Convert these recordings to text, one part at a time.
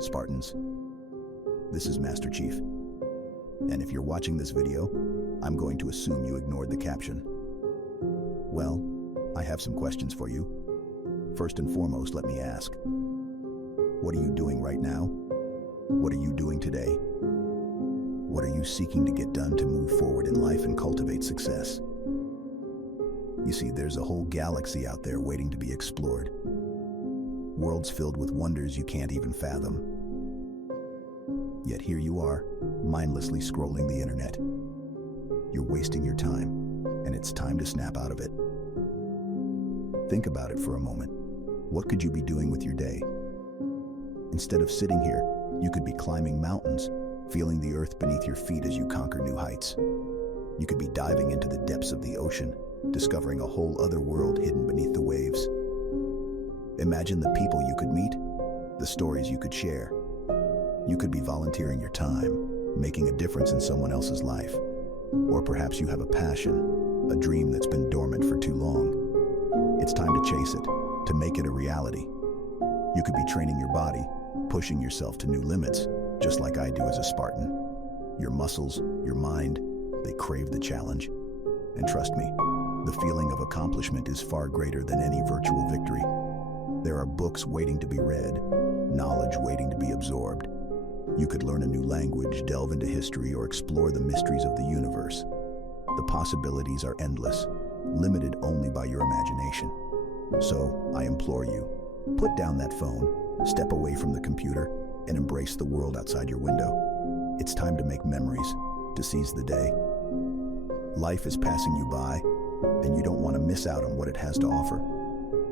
Spartans. This is Master Chief. And if you're watching this video, I'm going to assume you ignored the caption. Well, I have some questions for you. First and foremost, let me ask, what are you doing right now? What are you doing today? What are you seeking to get done to move forward in life and cultivate success? You see, there's a whole galaxy out there waiting to be explored. Worlds filled with wonders you can't even fathom. Yet here you are, mindlessly scrolling the internet. You're wasting your time, and it's time to snap out of it. Think about it for a moment. What could you be doing with your day? Instead of sitting here, you could be climbing mountains, feeling the earth beneath your feet as you conquer new heights. You could be diving into the depths of the ocean, discovering a whole other world hidden beneath the waves. Imagine the people you could meet, the stories you could share. You could be volunteering your time, making a difference in someone else's life. Or perhaps you have a passion, a dream that's been dormant for too long. It's time to chase it, to make it a reality. You could be training your body, pushing yourself to new limits, just like I do as a Spartan. Your muscles, your mind, they crave the challenge. And trust me, the feeling of accomplishment is far greater than any virtual victory. There are books waiting to be read, knowledge waiting to be absorbed. You could learn a new language, delve into history, or explore the mysteries of the universe. The possibilities are endless, limited only by your imagination. So, I implore you, put down that phone, step away from the computer, and embrace the world outside your window. It's time to make memories, to seize the day. Life is passing you by, and you don't want to miss out on what it has to offer.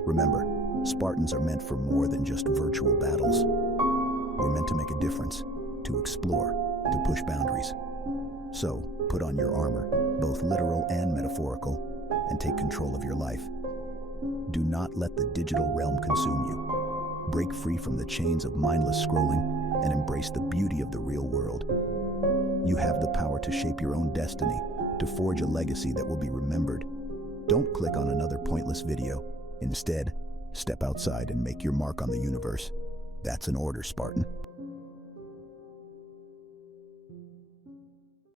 Remember, Spartans are meant for more than just virtual battles. We're meant to make a difference, to explore, to push boundaries. So, put on your armor, both literal and metaphorical, and take control of your life. Do not let the digital realm consume you. Break free from the chains of mindless scrolling and embrace the beauty of the real world. You have the power to shape your own destiny, to forge a legacy that will be remembered. Don't click on another pointless video. Instead, step outside and make your mark on the universe. That's an order, Spartan.